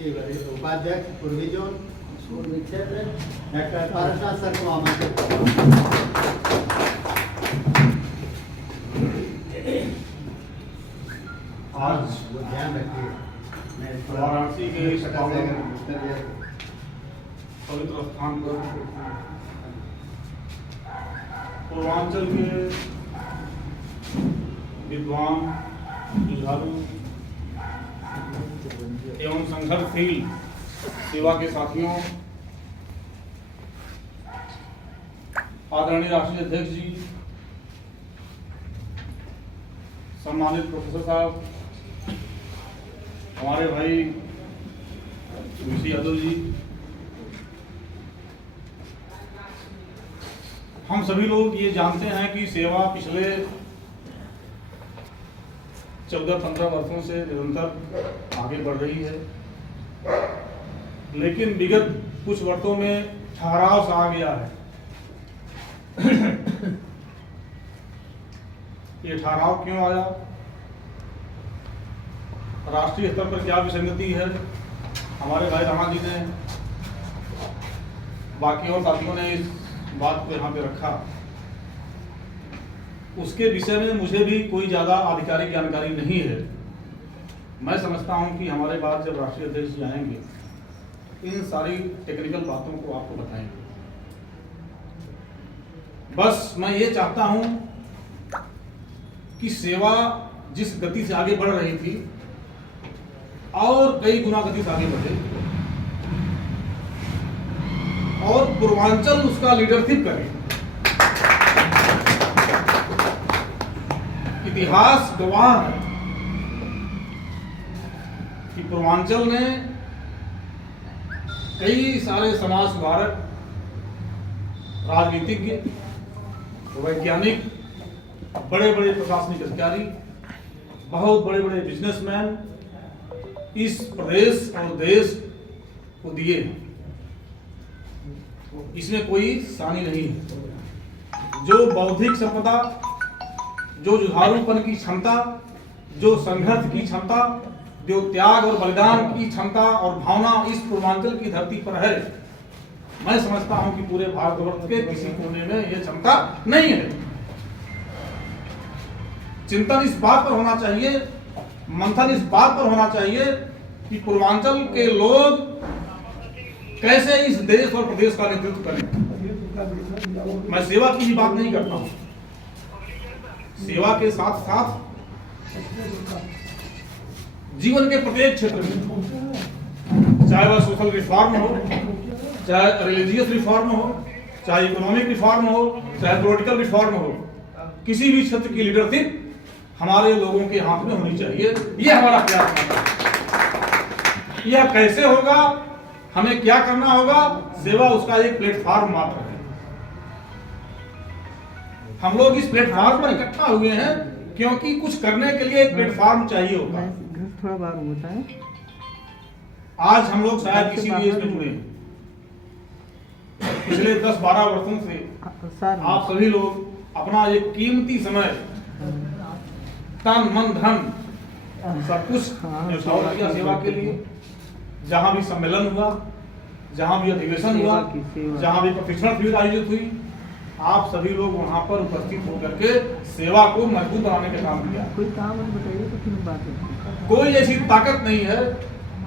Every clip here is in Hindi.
उपाध्यक्ष पूर्वी जोन पूर्वी क्षेत्र डॉक्टर पारसनाथ सर को आमंत्रित आज ध्यान रखिए वाराणसी के इस पवित्र स्थान पर पूर्वांचल के विद्वान जुझारू एवं संघर्षशील सेवा के साथियों, आदरणीय राष्ट्रीय अध्यक्ष जी, सम्मानित प्रोफेसर साहब, हमारे भाई ऋषि यादव जी, हम सभी लोग ये जानते हैं कि सेवा पिछले 14-15 वर्षों से निरंतर आगे बढ़ रही है, लेकिन विगत कुछ वर्षों में ठहराव सा आ गया है। ये ठहराव क्यों आया, राष्ट्रीय स्तर पर क्या विसंगति है, हमारे भाई राणा जी ने, बाकी और साथियों ने इस बात को यहाँ पे रखा, उसके विषय में मुझे भी कोई ज़्यादा आधिकारिक जानकारी नहीं है। मैं समझता हूँ कि हमारे बाद जब राष्ट्रीय अध्यक्ष जी आएंगे, इन सारी टेक्निकल बातों को आपको बताएंगे। बस मैं ये चाहता हूँ कि सेवा जिस गति से आगे बढ़ रही थी और कई गुना गति से आगे बढ़े और पूर्वांचल उसका लीडरशिप करे। इतिहास गवाह है कि पूर्वांचल ने कई सारे समाज सुधारक, राजनीतिज्ञ, वैज्ञानिक, बड़े बड़े प्रशासनिक अधिकारी, बहुत बड़े बड़े बिजनेसमैन इस प्रदेश और देश को दिए। इसमें कोई सानी नहीं है। जो बौद्धिक संपदा, जो जुझारूपन की क्षमता, जो संघर्ष की क्षमता, जो त्याग और बलिदान की क्षमता और भावना इस पूर्वांचल की धरती पर है, मैं समझता हूं कि पूरे भारतवर्ष के किसी कोने में यह क्षमता नहीं है। चिंतन इस बात पर होना चाहिए, मंथन इस बात पर होना चाहिए कि पूर्वांचल के लोग कैसे इस देश और प्रदेश का नेतृत्व करें। मैं सेवा की ही बात नहीं करता हूं, सेवा के साथ साथ जीवन के प्रत्येक क्षेत्र में, चाहे वह सोशल रिफॉर्म हो, चाहे रिलीजियस रिफॉर्म हो, चाहे इकोनॉमिक रिफॉर्म हो, चाहे पॉलिटिकल रिफॉर्म हो, किसी भी क्षेत्र की लीडरशिप हमारे लोगों के हाथ में होनी चाहिए। यह हमारा प्रयास है। यह कैसे होगा, हमें क्या करना होगा, सेवा उसका एक प्लेटफॉर्म मात्र है। हम लोग इस प्लेटफॉर्म पर इकट्ठा हुए हैं क्योंकि कुछ करने के लिए एक प्लेटफॉर्म चाहिए होता है। थोड़ा बार होता है। आज हम लोग शायद किसी देश में जुड़े, पिछले 10-12 वर्षों से आप सभी लोग अपना एक कीमती समय, तन मन धन सब कुछ न्यौछावर किया सेवा के लिए। जहां भी सम्मेलन हुआ, जहां भी अधिवेशन हुआ, जहां भी प्रशिक्षण शिविर आयोजित हुई, आप सभी लोग वहां पर उपस्थित होकर के सेवा को मजबूत बनाने का काम किया। कोई काम बताइए तो फिर बात है। कोई ऐसी ताकत नहीं है,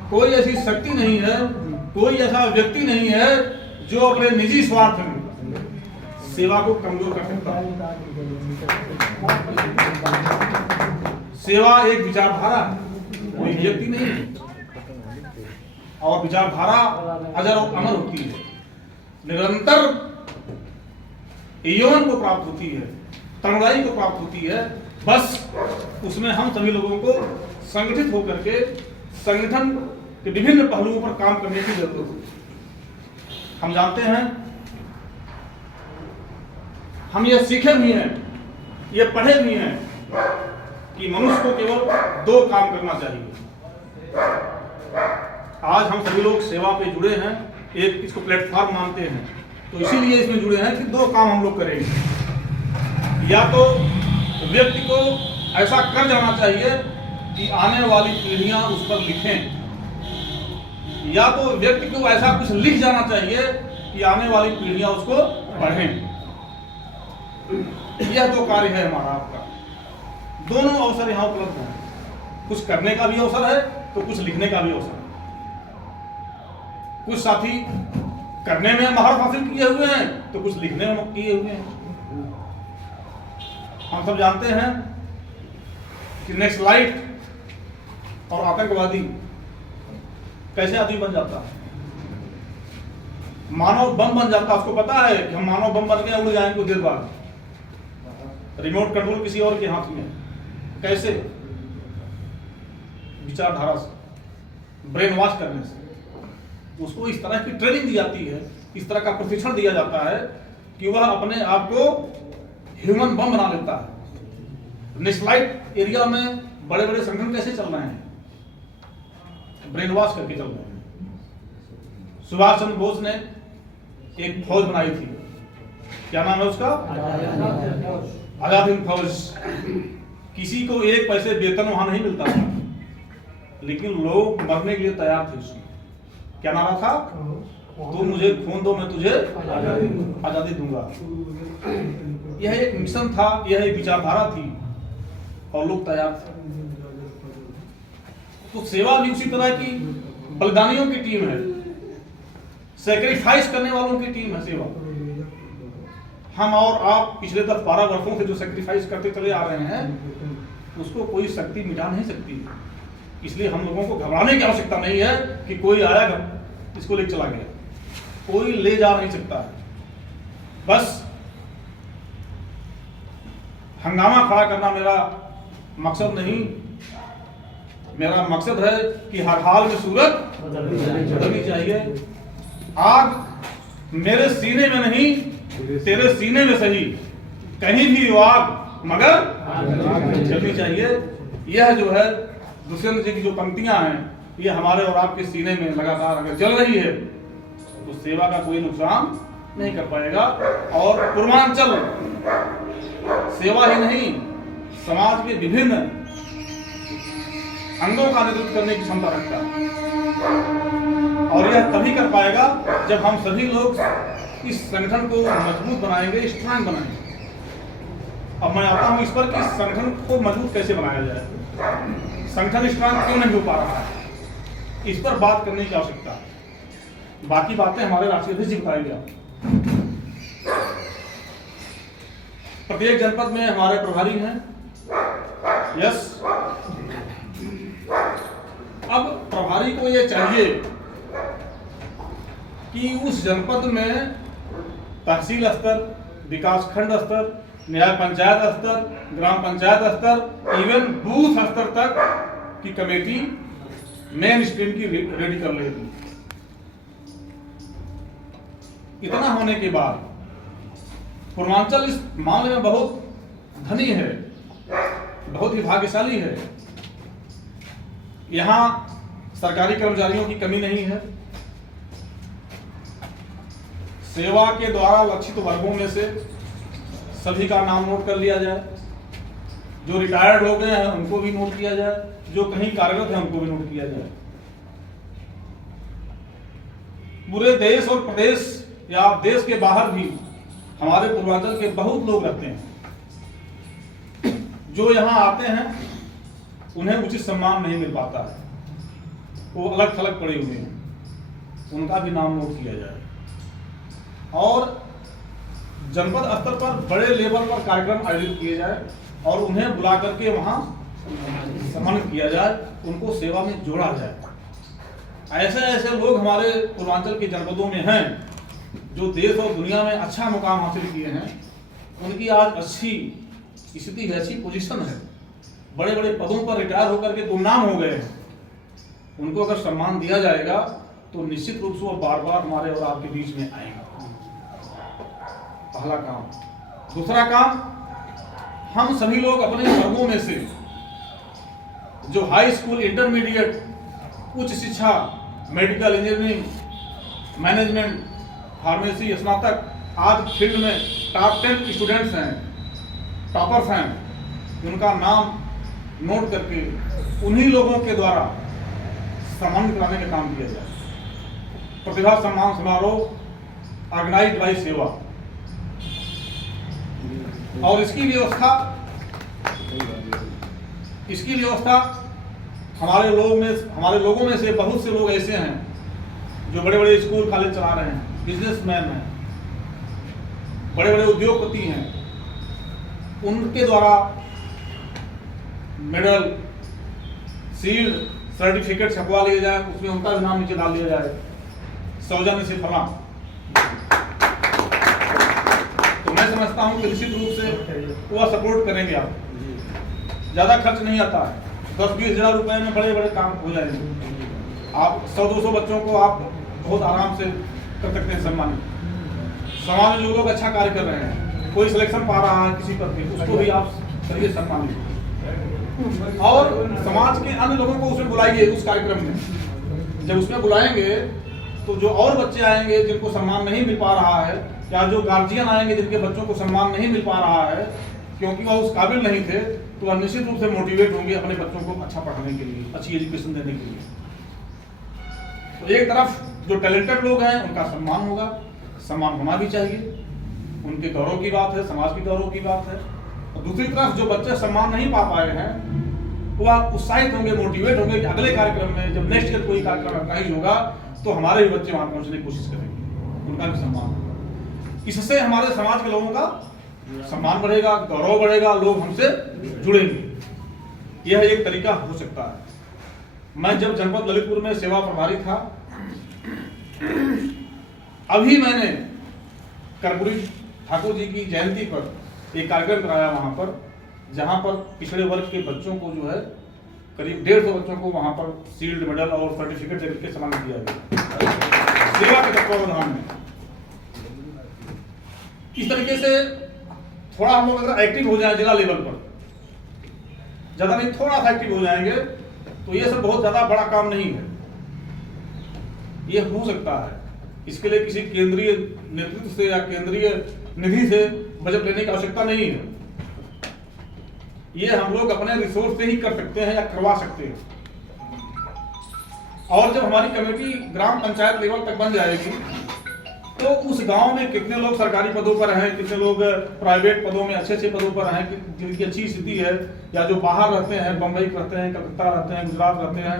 कोई ऐसी शक्ति नहीं है, कोई ऐसा व्यक्ति नहीं है जो अपने निजी स्वार्थ में सेवा को कमजोर कर सकता है। सेवा एक विचारधारा है, कोई व्यक्ति नहीं है, और विचारधारा अजर और अमर होती है, निरंतर यौवन को प्राप्त होती है, तरुणाई को प्राप्त होती है। बस उसमें हम सभी लोगों को संगठित होकर के संगठन के विभिन्न पहलुओं पर काम करने की जरूरत है। हम जानते हैं, हम ये सीखे भी हैं, ये पढ़े भी हैं कि मनुष्य को केवल 2 काम करना चाहिए। आज हम सभी लोग सेवा पे जुड़े हैं, एक इसको प्लेटफॉर्म मानते हैं, तो इसीलिए इसमें जुड़े हैं कि 2 काम हम लोग करेंगे। या तो व्यक्ति को ऐसा कर जाना चाहिए कि आने वाली पीढ़ियां उस पर लिखें या तो व्यक्ति को ऐसा कुछ लिख जाना चाहिए कि आने वाली पीढ़ियां उसको पढ़ें। यह तो कार्य है हमारा आपका। दोनों अवसर यहाँ उपलब्ध हैं, कुछ करने का भी अवसर है तो कुछ लिखने का भी अवसर है। कुछ साथी करने में महारत हासिल किए हुए हैं तो कुछ लिखने में किए हुए हैं। हम सब जानते हैं कि नक्सलाइट और आतंकवादी कैसे आदमी बन जाता है, मानव बम बन जाता है। उसको पता है कि हम मानव बम बन गए, उड़ जाएंगे कुछ देर बाद, रिमोट कंट्रोल किसी और के हाथ में। कैसे? विचारधारा से, ब्रेन वॉश करने से। उसको इस तरह की ट्रेनिंग दी जाती है, इस तरह का प्रशिक्षण दिया जाता है कि वह अपने आप को ह्यूमन बम बना लेता है। नक्सलाइट एरिया में बड़े बड़े संगठन कैसे चल रहे हैं? ब्रेन वॉश करके चल रहे हैं। सुभाष चंद्र बोस ने एक फौज बनाई थी, क्या नाम है उसका? आजाद हिंद फौज। किसी को एक पैसे वेतन वहां नहीं मिलता था, लेकिन लोग मरने के लिए तैयार थे उसमें। क्या नारा था? तू मुझे खून दो, मैं तुझे आजादी दूंगा। यह एक मिशन था, यह एक विचारधारा थी और लोग तैयार थे। तो सेवा भी उसी तरह की बलिदानियों की टीम है, सैक्रिफाइस करने वालों की टीम है सेवा। हम और आप पिछले 10-12 वर्षों से जो सैक्रिफाइस करते चले आ रहे हैं, उसको कोई शक्ति मिटा नहीं सकती। इसलिए हम लोगों को घबराने की आवश्यकता नहीं है कि कोई आया इसको लेकर चला गया, कोई ले जा नहीं सकता है। बस हंगामा खड़ा करना मेरा मकसद नहीं। मेरा मकसद है कि हर हाल में सूरत बदलनी चाहिए। आग मेरे सीने में नहीं, तेरे सीने में सही, कहीं भी वो आग मगर जलनी चाहिए। यह जो है दुष्यंत जी की जो पंक्तियां हैं, ये हमारे और आपके सीने में लगातार अगर जल रही है तो सेवा का कोई नुकसान नहीं कर पाएगा। और पूर्वांचल सेवा ही नहीं, समाज के विभिन्न अंगों का नेतृत्व करने की क्षमता रखता है। और यह तभी कर पाएगा जब हम सभी लोग इस संगठन को मजबूत बनाएंगे, स्ट्रांग बनाएंगे। अब मैं आता हूं इस पर कि संगठन को मजबूत कैसे बनाया जाए, संगठन स्ट्रांग क्यों नहीं हो पा रहा है, इस पर बात करने की आवश्यकता है। बाकी बातें हमारे राष्ट्रीय अध्यक्ष जी बताएंगे। प्रत्येक जनपद में हमारे प्रभारी हैं। यस, अब प्रभारी को यह चाहिए कि उस जनपद में तहसील स्तर, विकास खंड स्तर, न्याय पंचायत स्तर, ग्राम पंचायत स्तर, इवन बूथ स्तर तक की कमेटी मेन स्ट्रीम की रेडी कर लेगी। इतना होने के बाद पूर्वांचल इस मामले में बहुत धनी है, बहुत ही भाग्यशाली है। यहां सरकारी कर्मचारियों की कमी नहीं है। सेवा के द्वारा लक्षित वर्गों में से सभी का नाम नोट कर लिया जाए। जो रिटायर्ड हो गए हैं उनको भी नोट किया जाए, जो कहीं कार्यरत है उनको भी नोट किया जाए। पूरे देश और प्रदेश या देश के बाहर भी हमारे पूर्वांचल के बहुत लोग रहते हैं। जो यहाँ आते हैं उन्हें उचित सम्मान नहीं मिल पाता है, वो अलग थलग पड़े हुए हैं, उनका भी नाम नोट किया जाए। और जनपद स्तर पर बड़े लेवल पर कार्यक्रम आयोजित किए जाए और उन्हें बुला करके वहां सम्मानित किया जाए, उनको सेवा में जोड़ा जाए। ऐसे ऐसे लोग हमारे पूर्वांचल के जनपदों में हैं जो देश और दुनिया में अच्छा मुकाम हासिल किए हैं। उनकी आज अच्छी स्थिति है, अच्छी पोजीशन है, बड़े बड़े पदों पर रिटायर होकर के गुमनाम हो गए हैं। उनको अगर सम्मान दिया जाएगा तो निश्चित रूप से वो बार बार हमारे और आपके बीच में आएंगे। पहला काम। दूसरा काम, हम सभी लोग अपने वर्गों में से जो हाई स्कूल, इंटरमीडिएट, उच्च शिक्षा, मेडिकल, इंजीनियरिंग, मैनेजमेंट, फार्मेसी, स्नातक आदि फील्ड में टॉप 10 स्टूडेंट्स हैं, टॉपर्स हैं, उनका नाम नोट करके उन्हीं लोगों के द्वारा सम्मानित कराने का काम किया जाए। प्रतिभा सम्मान समारोह ऑर्गेनाइज्ड बाई सेवा, और इसकी व्यवस्था हमारे लोगों में से बहुत से लोग ऐसे हैं जो बड़े बड़े स्कूल कॉलेज चला रहे हैं, बिजनेसमैन हैं, बड़े बड़े उद्योगपति हैं, उनके द्वारा मेडल, शील्ड, सर्टिफिकेट छपवा लिया जाए, उसमें उनका भी नाम नीचे डाल दिया जाए, सौजन्य से फला। तो मैं समझता हूं कि निश्चित रूप से वह सपोर्ट करेंगे। आप ज्यादा खर्च नहीं आता है, 10-20 हजार रुपए में बड़े बड़े काम हो जाएंगे। आप 100-200 बच्चों को आप बहुत आराम से कर सकते हैं सम्मानित। समाज में जो लोग अच्छा कार्य कर रहे हैं, कोई सिलेक्शन पा रहा है किसी पर भी, उसको भी आप करिए सम्मानित, और समाज के अन्य लोगों को उसमें बुलाइए उस कार्यक्रम में। जब उसमें बुलाएंगे तो जो और बच्चे आएंगे जिनको सम्मान नहीं मिल पा रहा है, या जो गार्जियन आएंगे जिनके बच्चों को सम्मान नहीं मिल पा रहा है क्योंकि वह उस काबिल नहीं थे, तो वह निश्चित रूप से मोटिवेट होंगे अपने बच्चों को अच्छा पढ़ाने के लिए, अच्छी एजुकेशन देने के लिए। तो एक तरफ जो टैलेंटेड लोग हैं उनका सम्मान होगा, सम्मान होना भी चाहिए, उनके गौरव की बात है, समाज की गौरव की बात है। और दूसरी तरफ जो बच्चे सम्मान नहीं पा पाए हैं वह उत्साहित होंगे, मोटिवेट होंगे कि अगले कार्यक्रम में जब नेक्स्ट ईयर कोई कार्यक्रम ऑर्गेनाइज होगा तो हमारे भी बच्चे वहां पहुंचने की कोशिश करेंगे, उनका भी सम्मान होगा। इससे हमारे समाज के लोगों का सम्मान बढ़ेगा, गौरव बढ़ेगा, लोग हमसे जुड़ेंगे। यह एक तरीका हो सकता है। मैं जब जनपद ललितपुर में सेवा प्रभारी था, अभी मैंने कर्पूरी ठाकुर जी की जयंती पर एक कार्यक्रम कराया वहां पर, जहां पर पिछड़े वर्ग के बच्चों को जो है करीब 150 बच्चों को वहां पर शील्ड, मेडल और सर्टिफिकेट देकर के सम्मानित किया गया सेवा के तत्वावधान में। इस तरीके से थोड़ा हम लोग अगर एक्टिव हो जाए जिला लेवल पर, ज्यादा नहीं थोड़ा सा एक्टिव हो जाएंगे तो ये सब बहुत ज्यादा बड़ा काम नहीं है, ये हो सकता है। इसके लिए किसी केंद्रीय नेतृत्व से या केंद्रीय निधि से बजट लेने की आवश्यकता नहीं है, ये हम लोग अपने रिसोर्स से ही कर सकते हैं या करवा सकते हैं। और जब हमारी कमेटी ग्राम पंचायत लेवल तक बन जाएगी तो उस गांव में कितने लोग सरकारी पदों पर हैं, कितने लोग प्राइवेट पदों में अच्छे पदों पर हैं, जिनकी अच्छी स्थिति है, या जो बाहर रहते हैं, बंबई रहते हैं, कलकत्ता रहते हैं, गुजरात रहते हैं,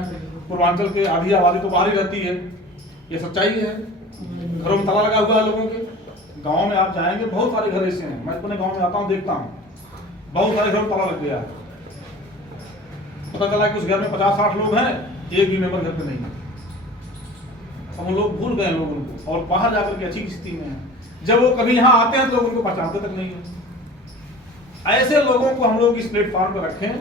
पूर्वांचल के आधी आबादी तो बाहर ही रहती है, ये सच्चाई है। घरों में ताला लगा हुआ है लोगों के। गाँव में आप जाएंगे, बहुत सारे घर ऐसे हैं, मैं अपने गाँव में आता हूँ, देखता हूँ, बहुत सारे घर में ताला लग गया है। पता चला कि उस घर में 50-60 लोग हैं, एक भी मेंबर घर पे नहीं है। अब वो लोग भूल गए लोगों को, और बाहर जाकर के अच्छी स्थिति में है। जब वो कभी यहाँ आते हैं तो लोग उनको पहचानते तक नहीं है। ऐसे लोगों को हम लोग इस प्लेटफॉर्म पर रखें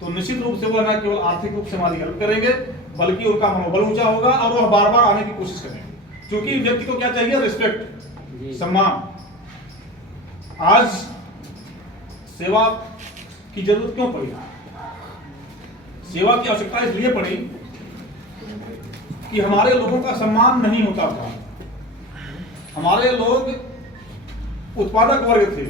तो निश्चित रूप से वो न केवल आर्थिक रूप से हमारी हेल्प करेंगे, बल्कि उनका मनोबल ऊंचा होगा और वह बार बार आने की कोशिश करेंगे। क्योंकि व्यक्ति को क्या चाहिए? रिस्पेक्ट, सम्मान। आज सेवा की जरूरत क्यों पड़ी? सेवा की आवश्यकता इसलिए पड़ी कि हमारे लोगों का सम्मान नहीं होता था। हमारे लोग उत्पादक वर्ग थे,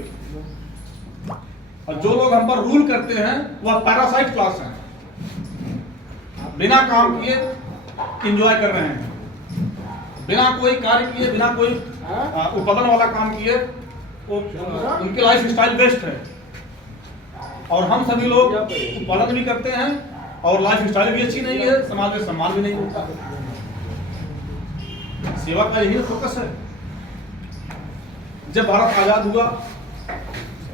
और जो लोग हम पर रूल करते हैं वह पैरासाइट क्लास हैं। बिना काम किए एंजॉय कर रहे हैं, बिना कोई कार्य किए, बिना कोई उत्पादन वाला काम किए, उनकी लाइफ स्टाइल बेस्ट है। और हम सभी लोग उत्पादन भी करते हैं और लाइफ स्टाइल भी अच्छी नहीं है, समाज में सम्मान भी नहीं होता। सेवा का यही फोकस है। जब भारत आजाद हुआ,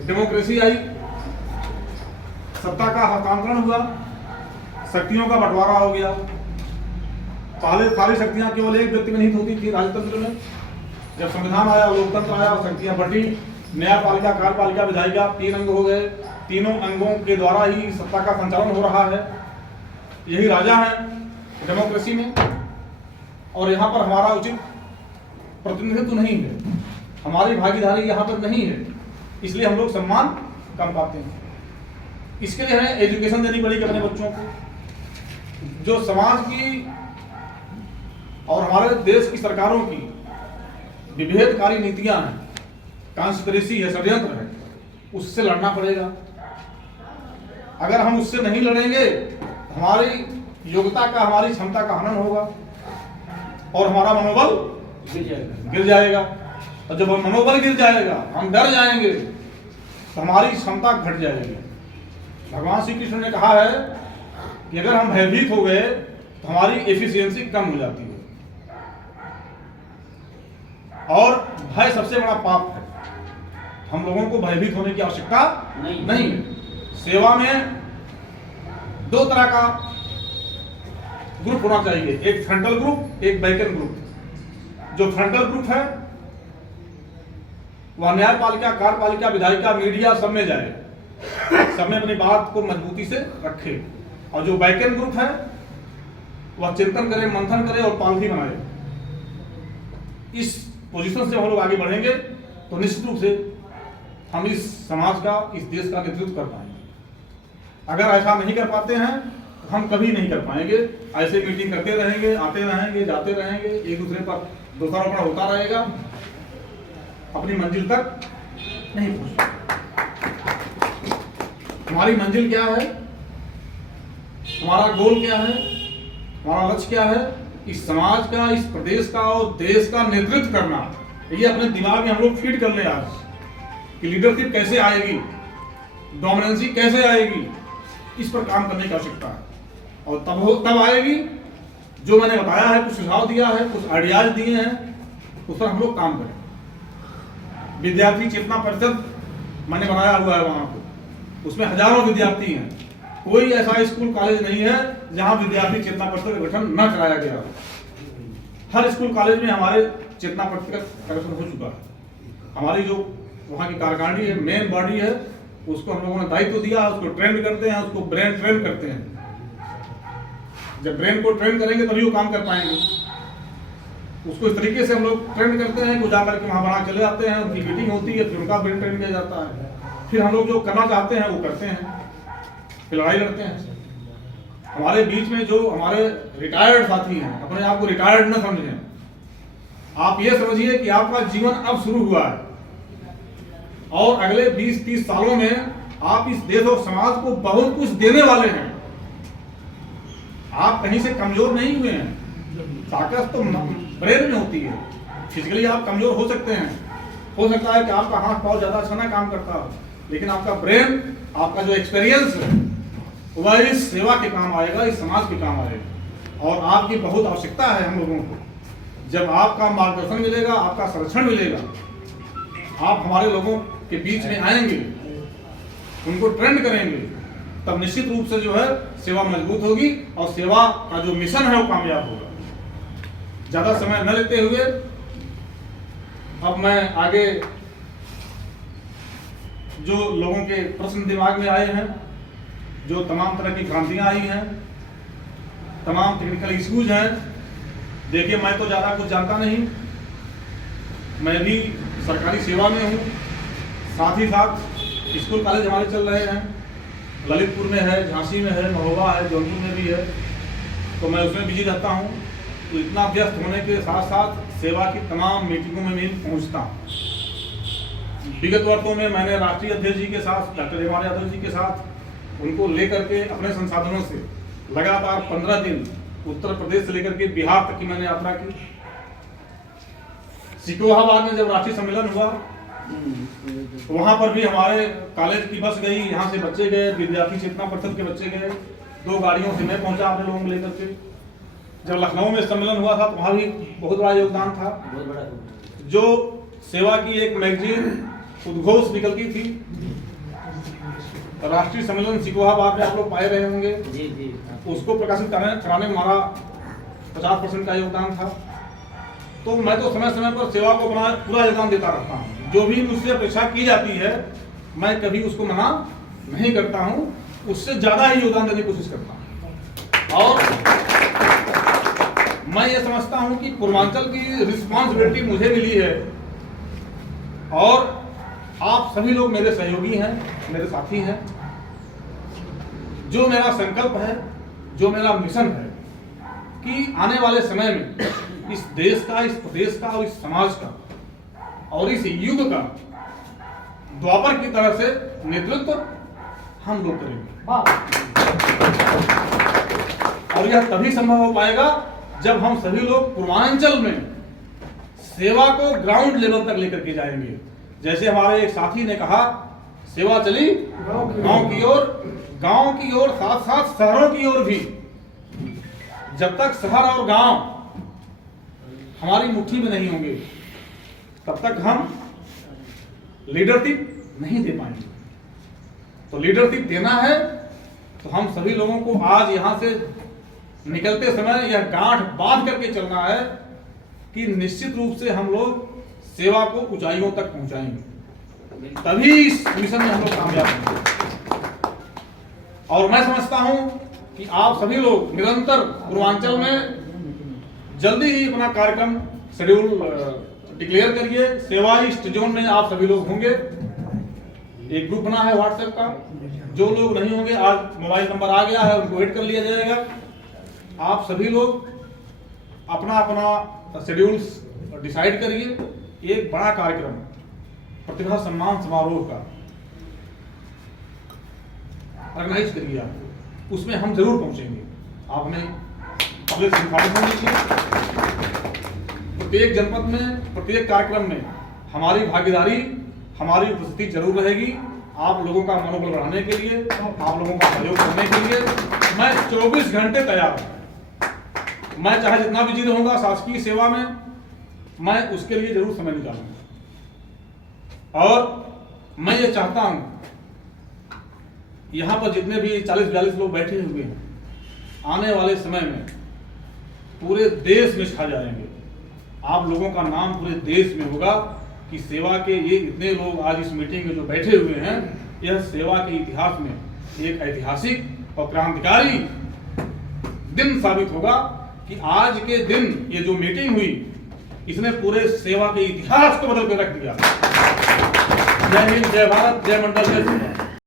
डेमोक्रेसी आई, सत्ता का हस्तांतरण हुआ, शक्तियों का बंटवारा हो गया। पहले सारी शक्तियां केवल एक व्यक्ति में नहीं होती थी राजतंत्र में। जब संविधान आया, लोकतंत्र आया, शक्तियां बटी, न्यायपालिका, कार्यपालिका, विधायिका, 3 अंग हो गए। तीनों अंगों के द्वारा ही सत्ता का संचालन हो रहा है। यही राजा है डेमोक्रेसी में। और यहाँ पर हमारा उचित प्रतिनिधित्व नहीं है, हमारी भागीदारी यहाँ पर नहीं है, इसलिए हम लोग सम्मान कम पाते हैं। इसके लिए हमें एजुकेशन देनी पड़ेगी अपने बच्चों को। जो समाज की और हमारे देश की सरकारों की विभेदकारी नीतियां हैं, कॉन्स्पिरेसी है, षड्यंत्र है, उससे लड़ना पड़ेगा। अगर हम उससे नहीं लड़ेंगे, हमारी योग्यता का, हमारी क्षमता का हनन होगा। और हमारा मनोबल गिर जाएगा। और जब मनोबल गिर जाएगा, हम डर जाएंगे, तो हमारी क्षमता घट जाएगी। भगवान श्री कृष्ण ने कहा है कि अगर हम भयभीत हो गए तो हमारी एफिशिएंसी कम हो जाती है। और भय सबसे बड़ा पाप है। हम लोगों को भयभीत होने की आवश्यकता नहीं है। सेवा में दो तरह का ग्रुप होना चाहिए, एक फ्रंटल ग्रुप, एक बैकएंड ग्रुप। जो फ्रंटल ग्रुप है वह न्यायपालिका, कार्यपालिका, विधायिका, मीडिया सब में जाए, सब में अपनी बात को मजबूती से रखे। और जो बैकएंड ग्रुप है वह चिंतन करे, मंथन करे और पॉलिसी बनाए। इस पोजीशन से हम लोग आगे बढ़ेंगे तो निश्चित रूप से हम इस समाज का, इस देश का नेतृत्व कर पाएंगे। अगर ऐसा नहीं कर पाते हैं तो हम कभी नहीं कर पाएंगे। ऐसे मीटिंग करते रहेंगे, आते रहेंगे, जाते रहेंगे, एक दूसरे पर दोषारोपण होता रहेगा, अपनी मंजिल तक नहीं पहुंच पाएंगे। हमारी मंजिल क्या है, हमारा गोल क्या है, हमारा लक्ष्य क्या है? इस समाज का, इस प्रदेश का और देश का नेतृत्व करना। ये अपने दिमाग में हम लोग फीड कर ले आज कि लीडरशिप कैसे आएगी, डोमिनेंसी कैसे आएगी, इस पर काम करने की आवश्यकता है। और तब आएगी जो मैंने बताया है, कुछ सुझाव दिया है, कुछ आइडियाज दिए हैं, उस पर हम लोग काम करें। विद्यार्थी चेतना परिषद मैंने बनाया हुआ है, वहां को उसमें हजारों विद्यार्थी हैं। कोई ऐसा स्कूल कॉलेज नहीं है जहां विद्यार्थी चेतना परिषद का गठन न कराया गया हो। हर स्कूल कॉलेज में हमारे चेतना परिषद का गठन हो चुका है। हमारी जो वहाँ की कार्यकारिणी है, मेन बॉडी है, उसको हम लोगों ने दायित्व दिया, उसको ट्रेन करते हैं, उसको ब्रेन ट्रेन करते हैं। जब ब्रेन को ट्रेन करेंगे तभी वो काम कर पाएंगे। उसको इस तरीके से हम लोग ट्रेन करते हैं कि जाकर के वहाँ बना चले जाते हैं, उनकी मीटिंग होती है, फिर उनका ब्रेन ट्रेन किया जाता है। फिर हम लोग जो करना चाहते हैं वो करते हैं, फिर लड़ाई लड़ते हैं। हमारे बीच में जो हमारे रिटायर्ड साथी हैं, अपने आप को रिटायर्ड न समझें। आप ये समझिए कि आपका जीवन अब शुरू हुआ है और अगले 20-30 सालों में आप इस देश और समाज को बहुत कुछ देने वाले हैं। आप कहीं से कमजोर नहीं हुए हैं। ताकत तो ब्रेन में होती है। फिजिकली आप कमजोर हो सकते हैं, हो सकता है कि आपका हाथ पांव ज्यादा अच्छा ना काम करता हो, लेकिन आपका ब्रेन, आपका जो एक्सपीरियंस है वह इस सेवा के काम आएगा, इस समाज के काम आएगा। और आपकी बहुत आवश्यकता है हम लोगों को। जब आपका मार्गदर्शन मिलेगा, आपका संरक्षण मिलेगा, आप हमारे लोगों के बीच में आएंगे, उनको ट्रेंड करेंगे, तब निश्चित रूप से जो है सेवा मजबूत होगी और सेवा का जो मिशन है वो कामयाब होगा। ज्यादा समय न लेते हुए अब मैं आगे जो लोगों के प्रश्न दिमाग में आए हैं, जो तमाम तरह की भ्रांतियां आई हैं, तमाम टेक्निकल इश्यूज हैं। देखिए, मैं तो ज़्यादा कुछ जानता नहीं, मैं भी सरकारी सेवा में हूँ। साथ ही साथ स्कूल कॉलेज हमारे चल रहे हैं, ललितपुर में है, झांसी में है, महोबा है, जौनपुर में भी है, तो मैं उसमें बिजी रहता हूँ। तो इतना व्यस्त होने के साथ साथ सेवा की तमाम मीटिंगों में भी पहुँचता हूँ। विगत वर्षों में मैंने राष्ट्रीय अध्यक्ष जी के साथ, डॉक्टर हिमालय यादव जी के साथ, उनको लेकर के अपने संसाधनों से लगातार 15 दिन उत्तर प्रदेश से लेकर के बिहार तक की मैंने यात्रा की। सिकोहाबाद में जब राष्ट्रीय सम्मेलन हुआ, वहां पर भी हमारे कॉलेज की बस गई, यहाँ से बच्चे गए, विद्यार्थी चेतना परिषद के बच्चे गए, 2 गाड़ियों से मैं पहुंचा अपने लोगों को लेकर के। जब लखनऊ में सम्मेलन हुआ था तो वहां भी बहुत बड़ा योगदान था। जो सेवा की एक मैगजीन उद्घोष निकलती थी, राष्ट्रीय सम्मेलन सिकोहाबाद में आप लोग पाए रहे होंगे, उसको प्रकाशित कराने में हमारा 50% का योगदान था। तो मैं तो समय समय पर सेवा को अपना पूरा योगदान देता रहता हूँ। जो भी मुझसे अपेक्षा की जाती है मैं कभी उसको मना नहीं करता हूँ, उससे ज्यादा ही योगदान देने की कोशिश करता हूँ। और मैं ये समझता हूँ कि पूर्वांचल की रिस्पॉन्सिबिलिटी मुझे मिली है और आप सभी लोग मेरे सहयोगी हैं, मेरे साथी हैं। जो मेरा संकल्प है, जो मेरा मिशन है कि आने वाले समय में इस देश का, इस प्रदेश का और इस समाज का और इस युग का द्वापर की तरह से नेतृत्व हम लोग करेंगे। और यह तभी संभव हो पाएगा जब हम सभी लोग पूर्वांचल में सेवा को ग्राउंड लेवल तक लेकर के जाएंगे। जैसे हमारे एक साथी ने कहा, सेवा चली गांव की ओर, साथ साथ शहरों की ओर भी। जब तक शहर और गांव हमारी मुट्ठी में नहीं होंगे, तब तक हम लीडरशिप नहीं दे पाएंगे। तो लीडरशिप देना है तो हम सभी लोगों को आज यहां से निकलते समय यह गांठ बांध करके चलना है कि निश्चित रूप से हम लोग सेवा को ऊंचाइयों तक पहुंचाएंगे, तभी इस मिशन में हम लोग कामयाब होंगे। और मैं समझता हूं कि आप सभी लोग निरंतर पूर्वांचल में जल्दी ही अपना कार्यक्रम शेड्यूल डिक्लेयर करिए। सेवा ईस्ट जोन में आप सभी लोग होंगे। एक ग्रुप बना है व्हाट्सएप का, जो लोग नहीं होंगे, आज मोबाइल नंबर आ गया है, उनको ऐड कर लिया जाएगा। आप सभी लोग अपना अपना शेड्यूल्स डिसाइड करिए। एक बड़ा कार्यक्रम प्रतिभा सम्मान समारोह का ऑर्गेनाइज करिए आप, उसमें हम जरूर पहुंचेंगे। आप हमें पब्लिक इन्फॉर्मेशन दीजिए। प्रत्येक जनपद में, प्रत्येक कार्यक्रम में हमारी भागीदारी, हमारी उपस्थिति जरूर रहेगी। आप लोगों का मनोबल बढ़ाने के लिए, आप लोगों का सहयोग करने के लिए मैं 24 घंटे तैयार हूं। मैं चाहे जितना बिजी रहूंगा शासकीय सेवा में, मैं उसके लिए जरूर समय निकालूंगा। और मैं ये चाहता हूं, यहां पर जितने भी 40-42 लोग बैठे हुए हैं, आने वाले समय में पूरे देश में छा जाएंगे। आप लोगों का नाम पूरे देश में होगा कि सेवा के ये इतने लोग आज इस मीटिंग में जो बैठे हुए हैं, यह सेवा के इतिहास में एक ऐतिहासिक और क्रांतिकारी दिन साबित होगा कि आज के दिन ये जो मीटिंग हुई, इसने पूरे सेवा के इतिहास को बदल कर रख दिया। जय हिंद, जय भारत, जय मंडल, जय सेवा।